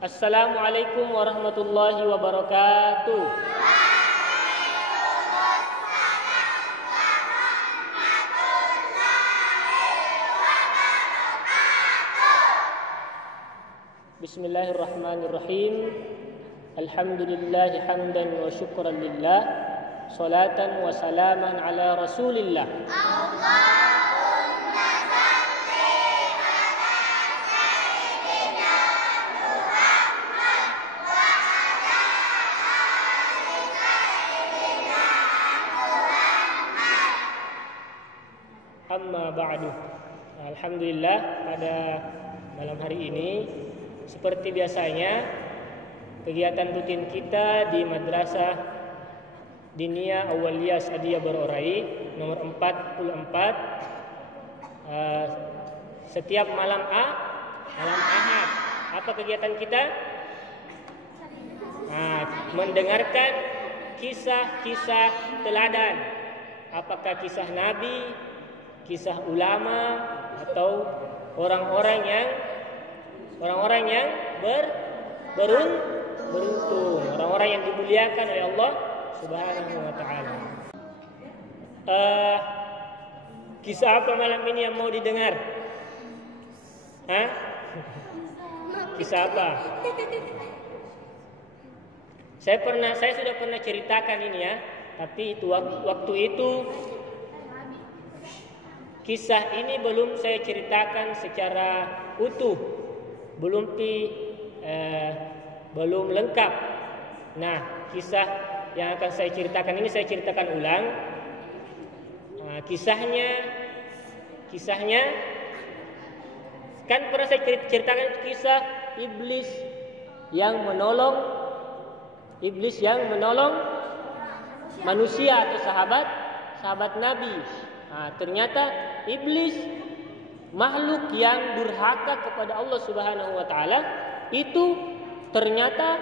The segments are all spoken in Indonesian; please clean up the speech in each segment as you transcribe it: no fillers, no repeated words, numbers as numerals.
Assalamualaikum warahmatullahi wabarakatuh. Bismillahirrahmanirrahim. Alhamdulillahi hamdan wa syukran lillah. Salatan wa salaman ala rasulillah. Amma ba'du. Alhamdulillah, pada malam hari ini seperti biasanya kegiatan rutin kita di Madrasah Diniyah Awwaliyah Sadiyah Barorai nomor 44 setiap malam Ahad. Apa kegiatan kita? Mendengarkan kisah-kisah teladan. Apakah kisah Nabi, kisah ulama, atau orang-orang yang beruntung, orang-orang yang dimuliakan oleh Allah Subhanahu wa taala. Kisah apa malam ini yang mau didengar? Kisah apa? Saya sudah pernah ceritakan ini ya, tapi waktu itu kisah ini belum saya ceritakan secara utuh, belum lengkap. Nah, kisah yang akan saya ceritakan ini saya ceritakan ulang. Kisahnya kan pernah saya ceritakan kisah iblis yang menolong manusia atau sahabat Nabi. Ternyata iblis, makhluk yang durhaka kepada Allah Subhanahu wa taala, itu ternyata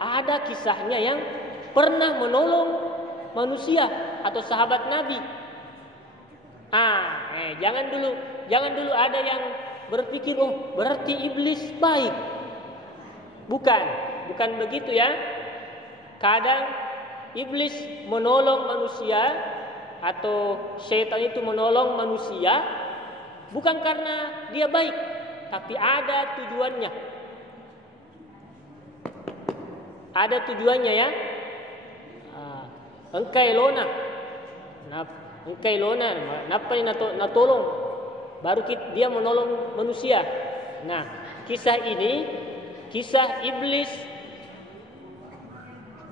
ada kisahnya yang pernah menolong manusia atau sahabat Nabi. Jangan dulu ada yang berpikir berarti iblis baik. Bukan begitu ya. Kadang iblis menolong manusia atau syaitan itu menolong manusia bukan karena dia baik, tapi ada tujuannya. Ada tujuannya ya. Engkai lona, napa natolong, baru dia menolong manusia. Nah, kisah ini kisah iblis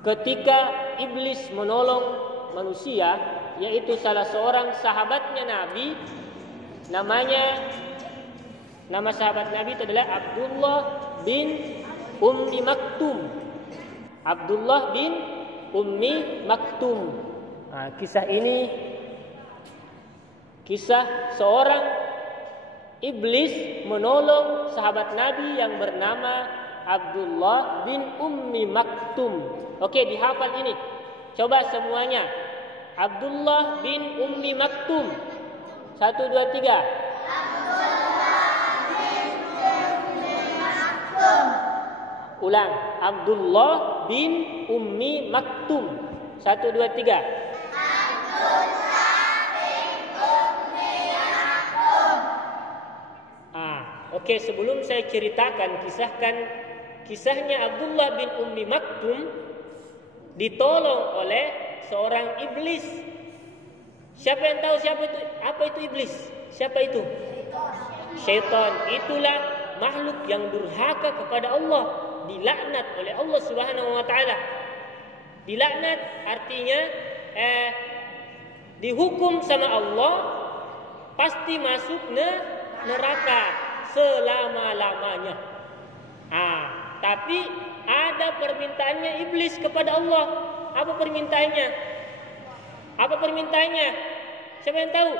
ketika iblis menolong manusia, yaitu salah seorang sahabatnya Nabi. Nama sahabat Nabi itu adalah Abdullah bin Ummi Maktum. Abdullah bin Ummi Maktum. Kisah ini kisah seorang iblis menolong sahabat Nabi yang bernama Abdullah bin Ummi Maktum. Oke, dihafal ini. Coba semuanya. Abdullah bin Ummi Maktum. 1, 2, 3. Abdullah bin Ummi Maktum. Ulang. Abdullah bin Ummi Maktum. 1, 2, 3. Abdullah bin Ummi Maktum. Oke, sebelum saya ceritakan kisahnya Abdullah bin Ummi Maktum ditolong oleh seorang iblis. Siapa yang tahu apa itu iblis? Siapa itu? Syaitan. Itulah makhluk yang durhaka kepada Allah, dilaknat oleh Allah Subhanahu wa taala. Dilaknat artinya dihukum sama Allah, pasti masuk neraka selama-lamanya. Tapi ada permintaannya iblis kepada Allah. Apa permintaannya? Siapa yang tahu?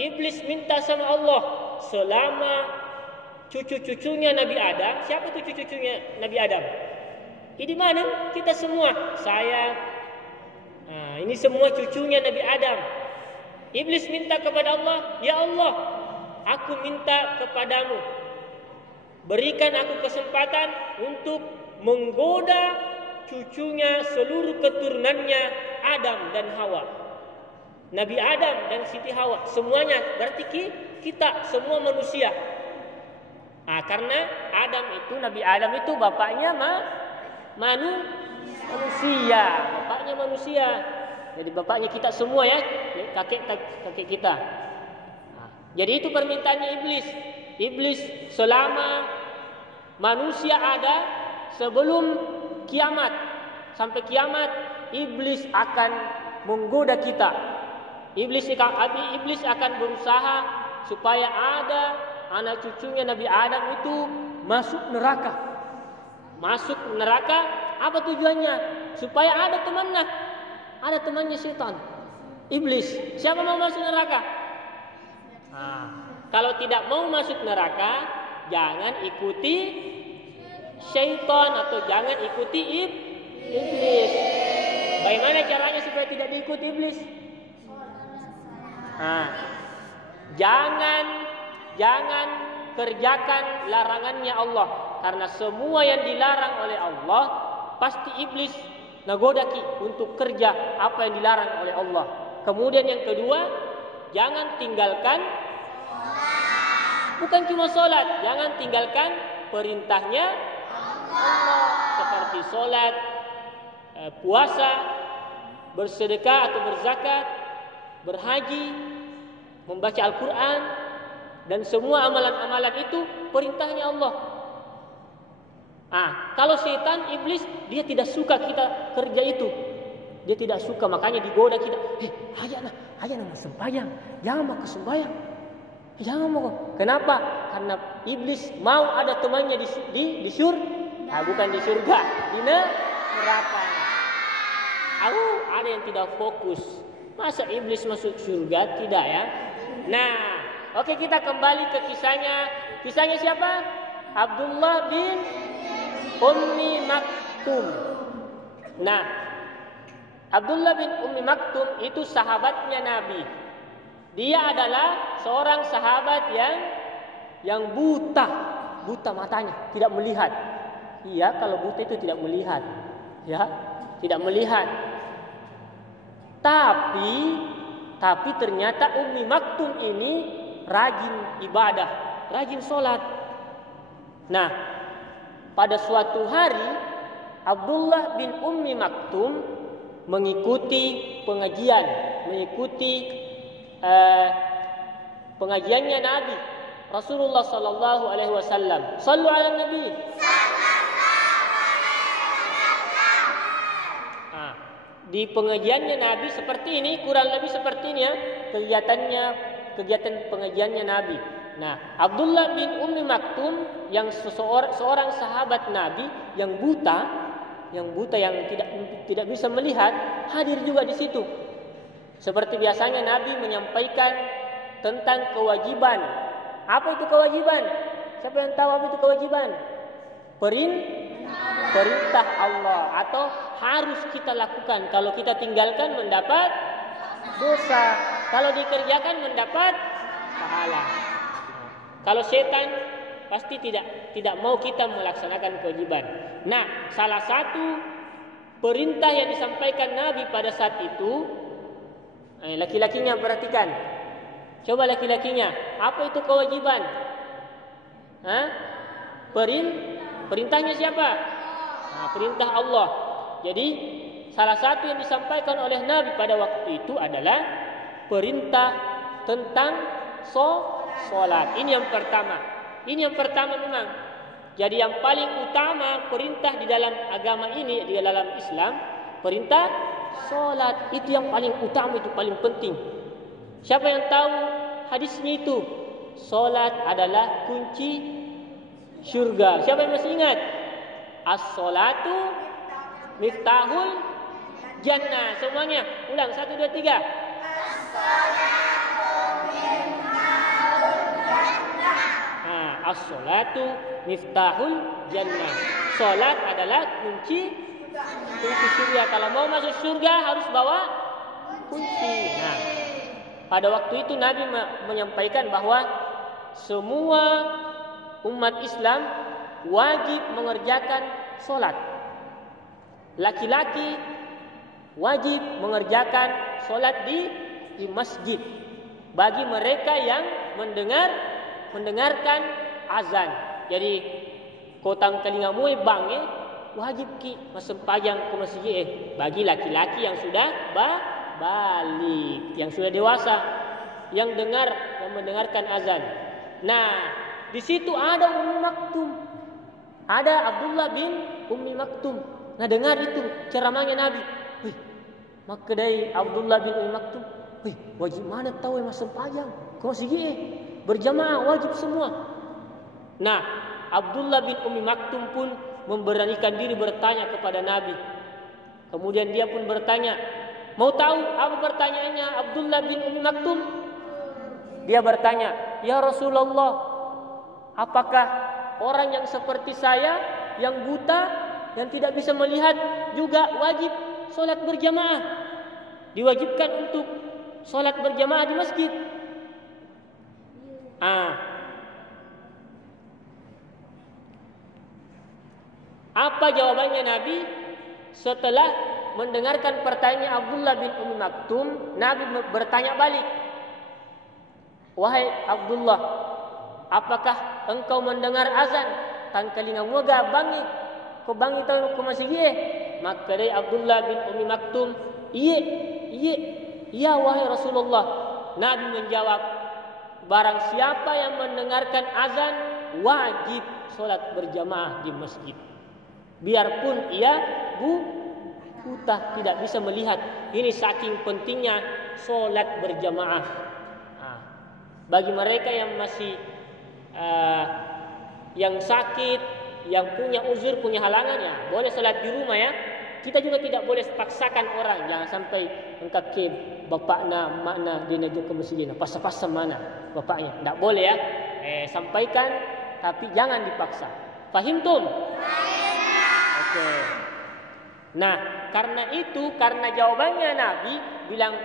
Iblis minta sama Allah, selama cucu-cucunya Nabi Adam. Siapa itu cucu-cucunya Nabi Adam? Ini mana? Kita semua. Saya. Ini semua cucunya Nabi Adam. Iblis minta kepada Allah, ya Allah, aku minta kepadamu berikan aku kesempatan untuk menggoda cucunya, seluruh keturunannya Adam dan Hawa. Nabi Adam dan Siti Hawa, semuanya berarti kita semua manusia. Karena Nabi Adam itu bapaknya manusia, bapaknya manusia. Jadi bapaknya kita semua ya, kakek kita. Jadi itu permintaannya iblis. Iblis selama manusia ada, sebelum kiamat, sampai kiamat, iblis akan menggoda kita. Iblis akan berusaha supaya ada anak cucunya Nabi Adam itu masuk neraka. Masuk neraka, apa tujuannya? Supaya ada temannya setan, iblis. Siapa mau masuk neraka? Kalau tidak mau masuk neraka, jangan ikuti syaitan atau jangan ikuti iblis. Bagaimana caranya supaya tidak diikuti iblis? Jangan kerjakan larangannya Allah, karena semua yang dilarang oleh Allah pasti iblis nagodaki untuk kerja apa yang dilarang oleh Allah. Kemudian yang kedua, jangan tinggalkan, bukan cuma sholat, jangan tinggalkan perintahnya Allah, seperti sholat, puasa, bersedekah atau berzakat, berhaji, membaca Al-Quran, dan semua amalan-amalan itu perintahnya Allah. Kalau setan, iblis, dia tidak suka kita kerja itu. Dia tidak suka, makanya digoda kita. Ayah nak sembahyang, jangan mau sembahyang. Jangan mau. Kenapa? Karena iblis mau ada temannya di surga. Bukan di surga, di neraka. Ada yang tidak fokus. Masa iblis masuk surga? Tidak ya. Oke, kita kembali ke kisahnya. Kisahnya siapa? Abdullah bin Ummi Maktum. Abdullah bin Ummi Maktum itu sahabatnya Nabi. Dia adalah seorang sahabat yang buta matanya, tidak melihat. Iya, kalau buta itu tidak melihat. Ya, tidak melihat. Tapi ternyata Ummi Maktum ini rajin ibadah, rajin sholat. Pada suatu hari Abdullah bin Ummi Maktum mengikuti pengajiannya Nabi Rasulullah sallallahu alaihi wasallam. Sallu ala Nabi. Di pengajiannya Nabi seperti ini, kurang lebih seperti ini ya kegiatan pengajiannya Nabi. Abdullah bin Ummi Maktum yang seorang sahabat Nabi yang buta yang tidak bisa melihat, hadir juga di situ. Seperti biasanya Nabi menyampaikan tentang kewajiban. Apa itu kewajiban? Siapa yang tahu apa itu kewajiban? Perintah Allah atau harus kita lakukan. Kalau kita tinggalkan mendapat dosa, kalau dikerjakan mendapat pahala. Kalau setan pasti tidak mau kita melaksanakan kewajiban. Salah satu perintah yang disampaikan Nabi pada saat itu, laki-lakinya perhatikan. Coba laki-lakinya, apa itu kewajiban? Perintahnya siapa? Perintah Allah. Jadi salah satu yang disampaikan oleh Nabi pada waktu itu adalah perintah tentang sholat. Ini yang pertama memang. Jadi yang paling utama perintah di dalam agama ini, di dalam Islam, perintah sholat. Itu yang paling utama, itu paling penting. Siapa yang tahu hadisnya itu? Sholat adalah kunci surga. Siapa yang masih ingat? As-sholatu miftahul jannah. Semuanya ulang, 1, 2, 3. As-sholatu miftahul jannah. Sholat adalah kunci surga. Kalau mau masuk surga harus bawa kunci. Pada waktu itu Nabi menyampaikan bahwa semua umat Islam wajib mengerjakan sholat. Laki-laki wajib mengerjakan sholat di masjid bagi mereka yang mendengarkan azan. Jadi kotang telingamu bange wajib ki masempajang ke masjid bagi laki-laki yang sudah balik, yang sudah dewasa, yang mendengarkan azan. Nah, di situ ada Ummi Maktum, ada Abdullah bin Ummi Maktum. Nah, dengar itu ceramahnya Nabi. Maka dari Abdullah bin Ummi Maktum, wajib mana tahu yang masempajang ke masjid berjamaah wajib semua. Nah, Abdullah bin Ummi Maktum pun memberanikan diri bertanya kepada Nabi. Kemudian dia pun bertanya. Mau tahu apa pertanyaannya Abdullah bin Ummi Maktum? Dia bertanya, "Ya Rasulullah, apakah orang yang seperti saya, yang buta, yang tidak bisa melihat juga wajib sholat berjamaah? Diwajibkan untuk sholat berjamaah di masjid?" Apa jawabannya Nabi? Setelah mendengarkan pertanyaan Abdullah bin Ummi Maktum, Nabi bertanya balik, "Wahai Abdullah, apakah engkau mendengar azan? Tan telingamu ga bangi? Kau bangi tahu ke masjid?" Maka dari Abdullah bin Ummi Maktum, iya wahai Rasulullah." Nabi menjawab, "Barang siapa yang mendengarkan azan, wajib sholat berjamaah di masjid. Biarpun ia buta, tidak bisa melihat." Ini saking pentingnya sholat berjamaah. Bagi mereka yang masih yang sakit, yang punya uzur, punya halangan, ya boleh sholat di rumah ya. Kita juga tidak boleh paksakan orang. Jangan sampai engkau ke bapakna, makna dia nak ke masjid, pas-pas mana bapaknya. Tidak boleh ya. Sampaikan, tapi jangan dipaksa. Fahimtum? Oke. Nah, karena jawabannya Nabi bilang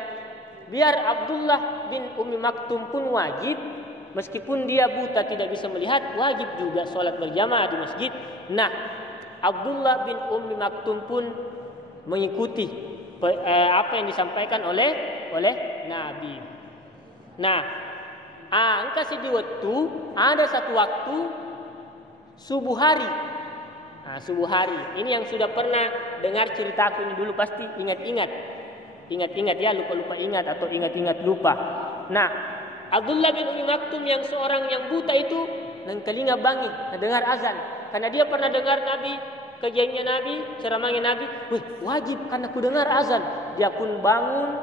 biar Abdullah bin Ummi Maktum pun wajib, meskipun dia buta tidak bisa melihat, wajib juga sholat berjamaah di masjid. Nah, Abdullah bin Ummi Maktum pun mengikuti apa yang disampaikan oleh Nabi. Nah, angka waktu ada satu waktu subuh hari. Subuh hari. Ini yang sudah pernah dengar cerita aku ini dulu pasti ingat-ingat ya, lupa-lupa ingat atau ingat-ingat lupa. Nah, Abdullah bin Ummi Maktum yang seorang yang buta itu nang telinga bangi, dengar azan. Karena dia pernah dengar Nabi, kajiannya Nabi, ceramahnya Nabi, wajib karena aku dengar azan. Dia pun bangun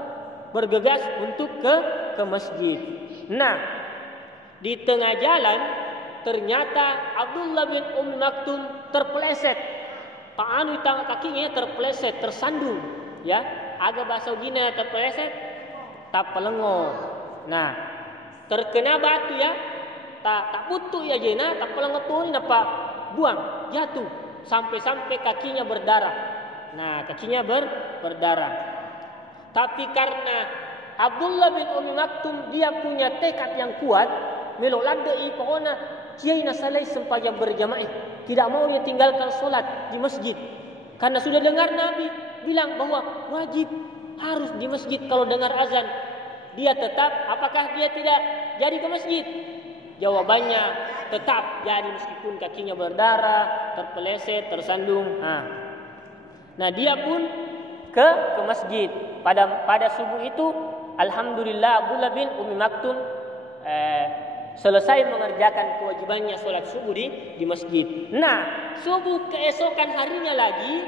bergegas untuk ke masjid. Nah, di tengah jalan ternyata Abdullah bin Ummi Maktum terpeleset. Tangan kakinya terpeleset, tersandung, ya. Agak bahasa gina terpeleset, tak pelengok. Nah, terkena batu ya, tak putu ya jena, tak pelengok tuh apa buang, jatuh sampai kakinya berdarah. Nah, kakinya berdarah. Tapi karena Abdullah bin Ummi Maktum dia punya tekad yang kuat, meloladai pokoknya kiai nasalai sempajang berjamaah, tidak mau dia tinggalkan solat di masjid. Karena sudah dengar Nabi bilang bahwa wajib harus di masjid kalau dengar azan. Dia tetap, apakah dia tidak jadi ke masjid? Jawabannya tetap jadi meskipun kakinya berdarah, terpeleset, tersandung. Nah, dia pun ke masjid. Pada subuh itu, alhamdulillah Abdullah bin Ummi Maktum selesai mengerjakan kewajibannya sholat subuh di masjid. Nah, subuh keesokan harinya lagi,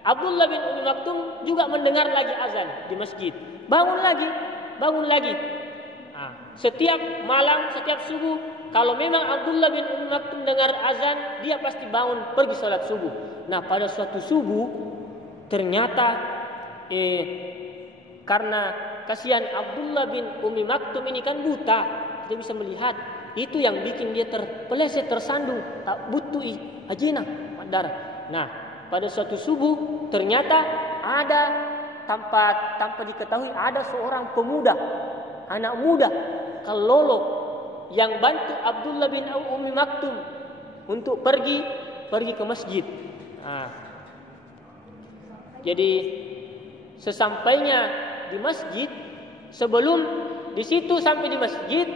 Abdullah bin Ummi Maktum juga mendengar lagi azan di masjid. Bangun lagi. Setiap malam, setiap subuh, kalau memang Abdullah bin Ummi Maktum dengar azan, dia pasti bangun pergi sholat subuh. Nah, pada suatu subuh, ternyata karena kasihan Abdullah bin Ummi Maktum ini kan buta, tidak bisa melihat. Itu yang bikin dia terpeleset, tersandung, tak butuh ajena darah. Nah, pada suatu subuh ternyata ada tanpa diketahui ada seorang pemuda, anak muda, kalolo, yang bantu Abdullah bin Ummi Maktum untuk pergi ke masjid. Jadi sesampainya di masjid, sebelum di situ sampai di masjid,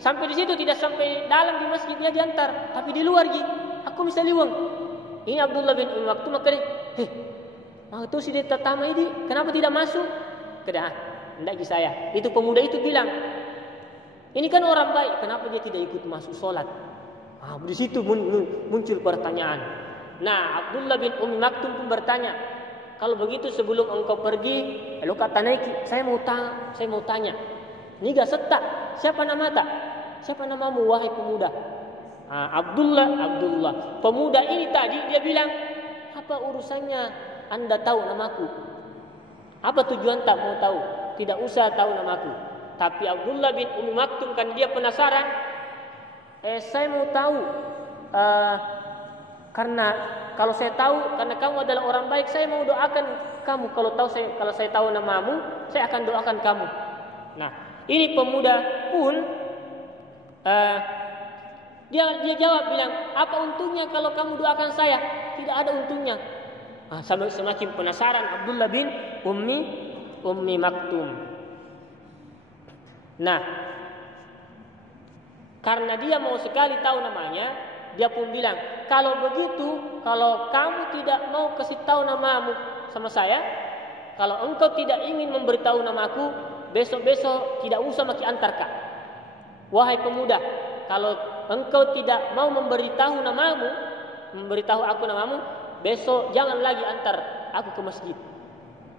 sampai di situ tidak sampai dalam di masjid dia diantar, tapi di luar gi. Aku bisa liwang. Ini Abdullah bin Ummi Maktum maka mau tu si dia tatama ini kenapa tidak masuk? Kedah, hendak gi saya. Itu pemuda itu bilang, ini kan orang baik, kenapa dia tidak ikut masuk sholat? Di situ muncul pertanyaan. Nah, Abdullah bin Ummi Maktum pun bertanya, kalau begitu sebelum engkau pergi, lalu kata naiki, saya mau tanya, niga setak, siapa nama tak? Siapa namamu wahai pemuda? Abdullah. Pemuda ini tadi dia bilang, apa urusannya Anda tahu namaku? Apa tujuan tak mau tahu? Tidak usah tahu namaku. Tapi Abdullah bin Ummi Maktum kan dia penasaran. Saya mau tahu karena kalau saya tahu karena kamu adalah orang baik, saya mau doakan kamu. Kalau saya tahu namamu, saya akan doakan kamu. Nah, ini pemuda pun dia jawab bilang, apa untungnya kalau kamu doakan saya? Tidak ada untungnya. Semakin penasaran Abdullah bin Ummi Maktum. Nah, karena dia mau sekali tahu namanya, dia pun bilang, kalau begitu, kalau kamu tidak mau kasih tahu namamu sama saya, kalau engkau tidak ingin memberitahu namaku, besok-besok tidak usah maki antar kak. Wahai pemuda, kalau engkau tidak mau memberitahu aku namamu, besok jangan lagi antar aku ke masjid.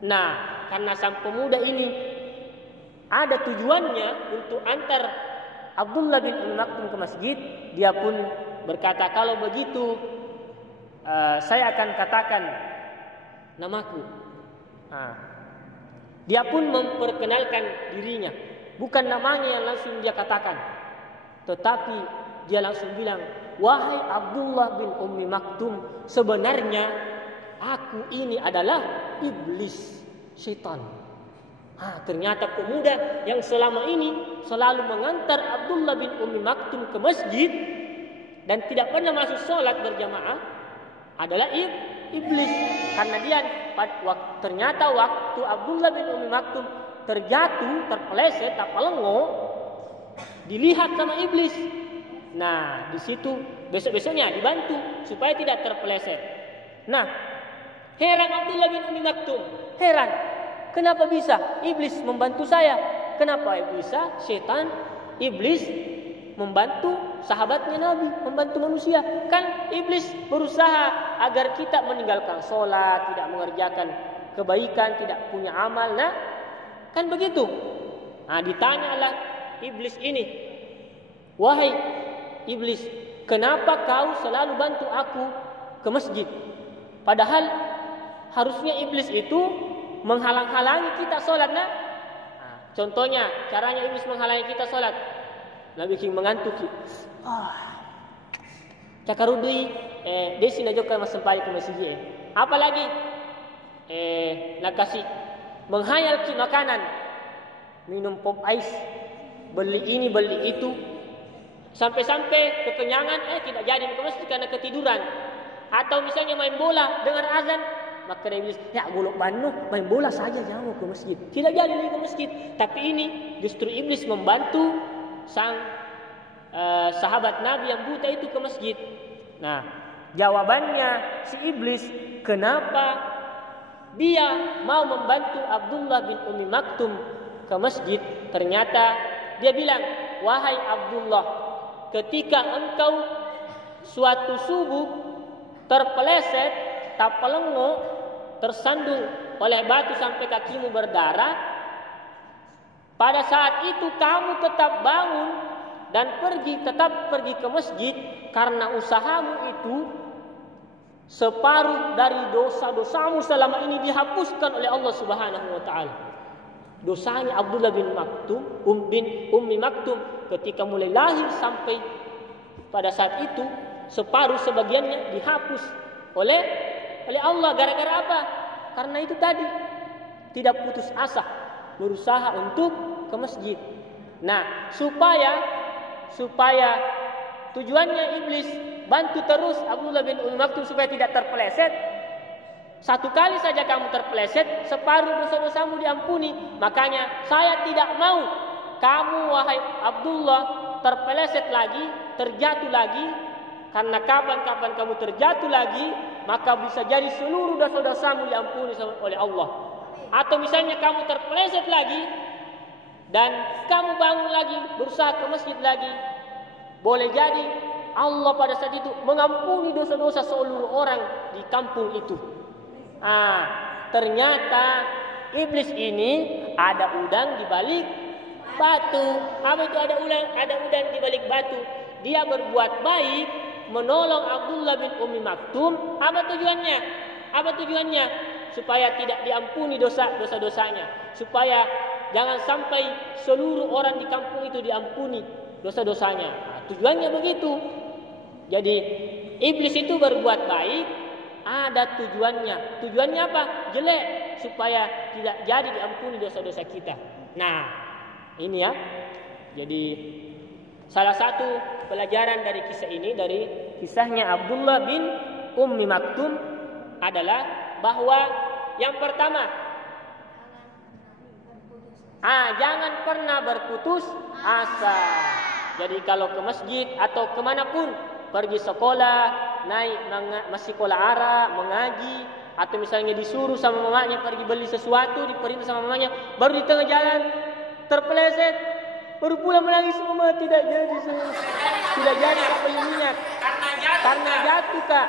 Nah, karena sang pemuda ini ada tujuannya untuk antar Abdullah bin Ummi Maktum ke masjid, dia pun berkata, kalau begitu saya akan katakan namaku. Dia pun memperkenalkan dirinya, bukan namanya yang langsung dia katakan, tetapi dia langsung bilang, wahai Abdullah bin Ummi Maktum, sebenarnya aku ini adalah iblis, syaitan. Ternyata pemuda yang selama ini selalu mengantar Abdullah bin Ummi Maktum ke masjid dan tidak pernah masuk sholat berjamaah adalah iblis. Karena dia ternyata waktu Abdullah bin Ummi Maktum terpeleset, lengo, dilihat sama iblis. Nah, di situ besok-besoknya dibantu supaya tidak terpeleset. Nah, heran Abdullah bin Ummi Maktum, heran. Kenapa bisa iblis membantu saya? Kenapa bisa setan, iblis membantu sahabatnya Nabi, membantu manusia? Kan iblis berusaha agar kita meninggalkan sholat, tidak mengerjakan kebaikan, tidak punya amal. Nah, kan begitu. Ditanyalah iblis ini, wahai iblis, kenapa kau selalu bantu aku ke masjid? Padahal harusnya iblis itu menghalang-halangi kita sholat. Contohnya, caranya iblis menghalangi kita sholat, Nabi King mengantuk. Cakarudui, desi najokan masampai ke masjid. Apalagi, nakasih menghayal ki makanan, minum pop ice, beli ini beli itu, sampai kekenyangan, tidak jadi ke masjid karena ketiduran. Atau misalnya main bola dengar azan, maka dia bilang, ya golok Bandung, main bola saja, jangan mau ke masjid. Tidak jadi lagi ke masjid. Tapi ini justru iblis membantu sang sahabat Nabi yang buta itu ke masjid. Nah, jawabannya si iblis, kenapa dia mau membantu Abdullah bin Ummi Maktum ke masjid? Ternyata dia bilang, wahai Abdullah, ketika engkau suatu subuh terpeleset, tapelengo, tersandung oleh batu sampai kakimu berdarah, pada saat itu kamu tetap bangun dan tetap pergi ke masjid karena usahamu itu separuh dari dosa-dosamu selama ini dihapuskan oleh Allah Subhanahu wa taala. Dosanya Abdullah bin Ummi Maktum ketika mulai lahir sampai pada saat itu separuh sebagiannya dihapus oleh Allah. Gara-gara apa? Karena itu tadi, tidak putus asa berusaha untuk ke masjid. Nah, supaya supaya tujuannya iblis bantu terus Abdullah bin Ummi Maktum supaya tidak terpeleset. Satu kali saja kamu terpeleset, separuh dosa-dosamu diampuni. Makanya saya tidak mau kamu wahai Abdullah terpeleset lagi, terjatuh lagi. Karena kapan-kapan kamu terjatuh lagi, maka bisa jadi seluruh dosa-dosamu diampuni oleh Allah. Atau misalnya kamu terpeleset lagi dan kamu bangun lagi, berusaha ke masjid lagi, boleh jadi Allah pada saat itu mengampuni dosa-dosa seluruh orang di kampung itu. Ternyata iblis ini ada udang di balik batu. Apa itu ada udang di balik batu? Dia berbuat baik, menolong Abdullah bin Ummi Maktum. Apa tujuannya? Supaya tidak diampuni dosa-dosanya. Supaya jangan sampai seluruh orang di kampung itu diampuni dosa-dosanya. Tujuannya begitu. Jadi iblis itu berbuat baik, ada tujuannya. Tujuannya apa? Jelek, supaya tidak jadi diampuni dosa-dosa kita. Nah, ini ya. Jadi salah satu pelajaran dari kisah ini, dari kisahnya Abdullah bin Ummi Maktum adalah bahwa yang pertama, jangan pernah berputus asa. Jadi kalau ke masjid atau kemanapun, pergi sekolah, masih sekolah Arab, mengaji, atau misalnya disuruh sama mamanya pergi beli sesuatu, diperintah sama mamanya, baru di tengah jalan terpeleset, baru pulang menangis, mama tidak jadi tak beli minyak karena jatuh kak.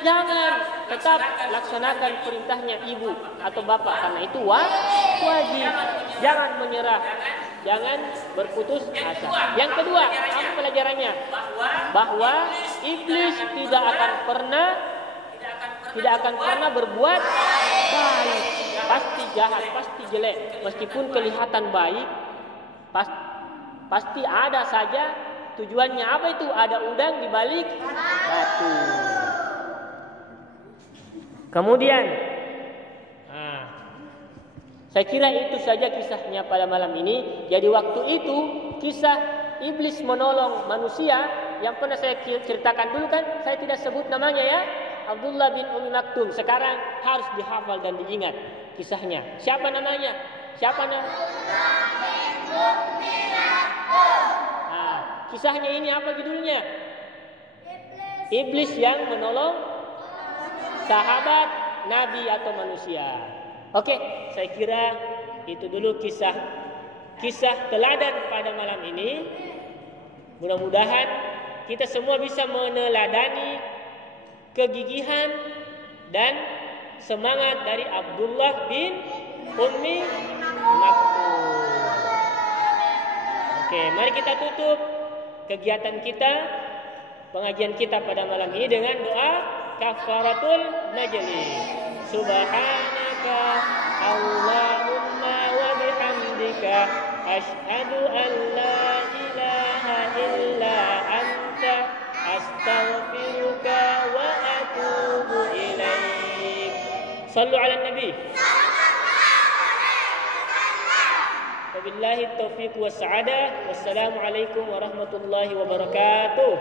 Jangan, tetap laksanakan perintahnya ibu atau bapak, karena itu wajib. Jangan menyerah, jangan berputus asa. Yang kedua, apa pelajarannya? Bahwa iblis tidak akan pernah berbuat baik. Pasti jahat, pasti jelek. Meskipun kelihatan baik, pasti ada saja tujuannya. Apa itu? Ada udang di balik batu. Kemudian, saya kira itu saja kisahnya pada malam ini. Jadi waktu itu kisah iblis menolong manusia yang pernah saya ceritakan dulu kan, saya tidak sebut namanya ya, Abdullah bin Ummi Maktum. Sekarang harus dihafal dan diingat kisahnya. Siapa namanya? Kisahnya ini apa judulnya? Iblis yang menolong sahabat Nabi atau manusia. Oke, saya kira itu dulu kisah teladan pada malam ini. Mudah-mudahan kita semua bisa meneladani kegigihan dan semangat dari Abdullah bin Ummi Maktum. Oke, mari kita tutup kegiatan kita, pengajian kita pada malam ini dengan doa kafaratul majlis. Subhanaka Allahumma wa bihamdika asyhadu an la ilaha illa anta astaghfiruka wa atubu ilaik. Sallu ala nabi. Wabillahi taufiq was sa'adah. Wassalamu alaikum warahmatullahi wabarakatuh.